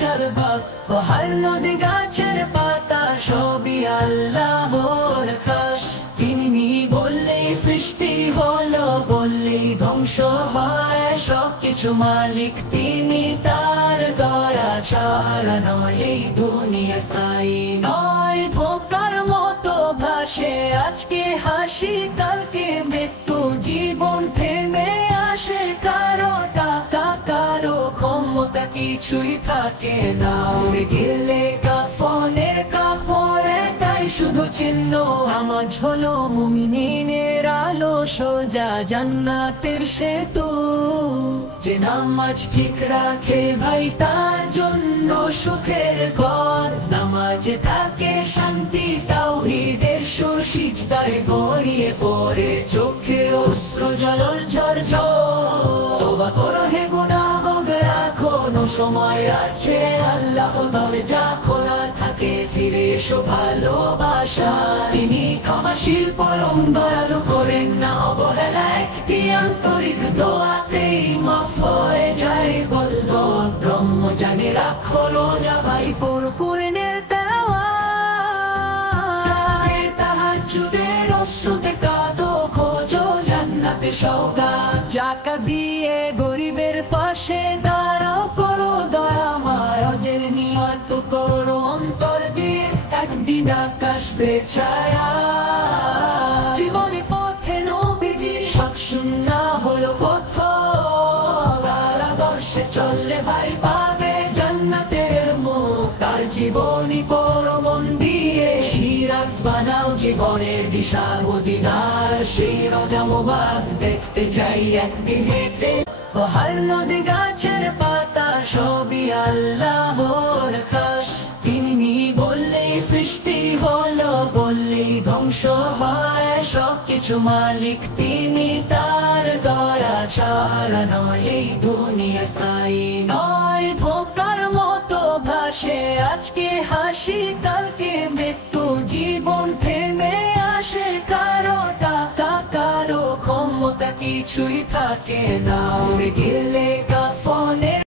ভালোবাসার বাক, পাহাড় নদী গাছের পাতা সবই আল্লাহর খাস। তিনি বললেই সৃষ্টি হলো, বললেই ধ্বংস হয়, সবকিছু মালিক তিনি, তার গড়া ছাড়া নয় এই দুনিয়া স্থায়ী নয়। ধোকার মতো ভাসে আজকে হাসি, কালকে মৃত্যু, জীবন থেমে আসে, কারো টাকা কারো ক্ষমতা কিছুই থাকে না। উড়ে গেলে কাফনের কাপড়ে তাই শুধু চিহ্ন, নামাজ হলো মুমিনের আলো, সোজা জান্নাতের সেতু। যে নামাজ ঠিক রাখে ভাই তার জন্য সুখের ঘর, নামাজে থাকে শান্তি, তাওহীদের সুর সিজদায় গড়িয়ে পড়ে, চোখে অশ্রু জল ঝরঝর। তওবা করো হে গুনাহগার, এখনো সময় আছে, আল্লাহ দরজা খোলা থাকে, ফিরে এসো ভালোবাসা। তিনি ক্ষমাশীল পরম দয়ালু, করেন না অবহেলা, একটি আন্তরিক দোয়াতেই মাফ হয়ে যায় গোলদোয়া। ব্রহ্ম জানে রাখো রোজা ভাই পুরপুরিনের তেলাওয়াত, তাহাজ্জুদের অশ্রুতে কাঁদো, খোঁজো জান্নাতে সওগাত। যাকাত দিয়ে গরিবের পাশে দাঁড়াও, করো দয়া মায়াজের নিয়ত করো অন্তর দিয়ে, একদিন আকাশ বেছায়া। জীবনী পথে নবীজি সব সুন্নাহ হলো পথ, আদর্শে চললে ভাই পাবে জান্নাতের মুখ। তার জীবনী পড়ো মন দিয়ে, শিরাক বানাও জীবনের দিশা, মদিনার সেই রোজা মুবারক দেখতে চাই একদিন হেঁটে। পাহাড় নদী গাছের পাতা সবই আল্লাহর খাস। তিনি বললেই সৃষ্টি হলো, বললেই ধ্বংস হয়, সবকিছু মালিক তিনি, তার গড়া ছাড়া নয় এই দুনিয়া স্থায়ী নয়। ধোকার মতো ভাসে আজকে হাসি, কালকে মৃত্যু, জীবন থেমে আসে, কারো টাকা কারো ক্ষমতা কিছুই থাকে না। উড়ে গেলে কাফনের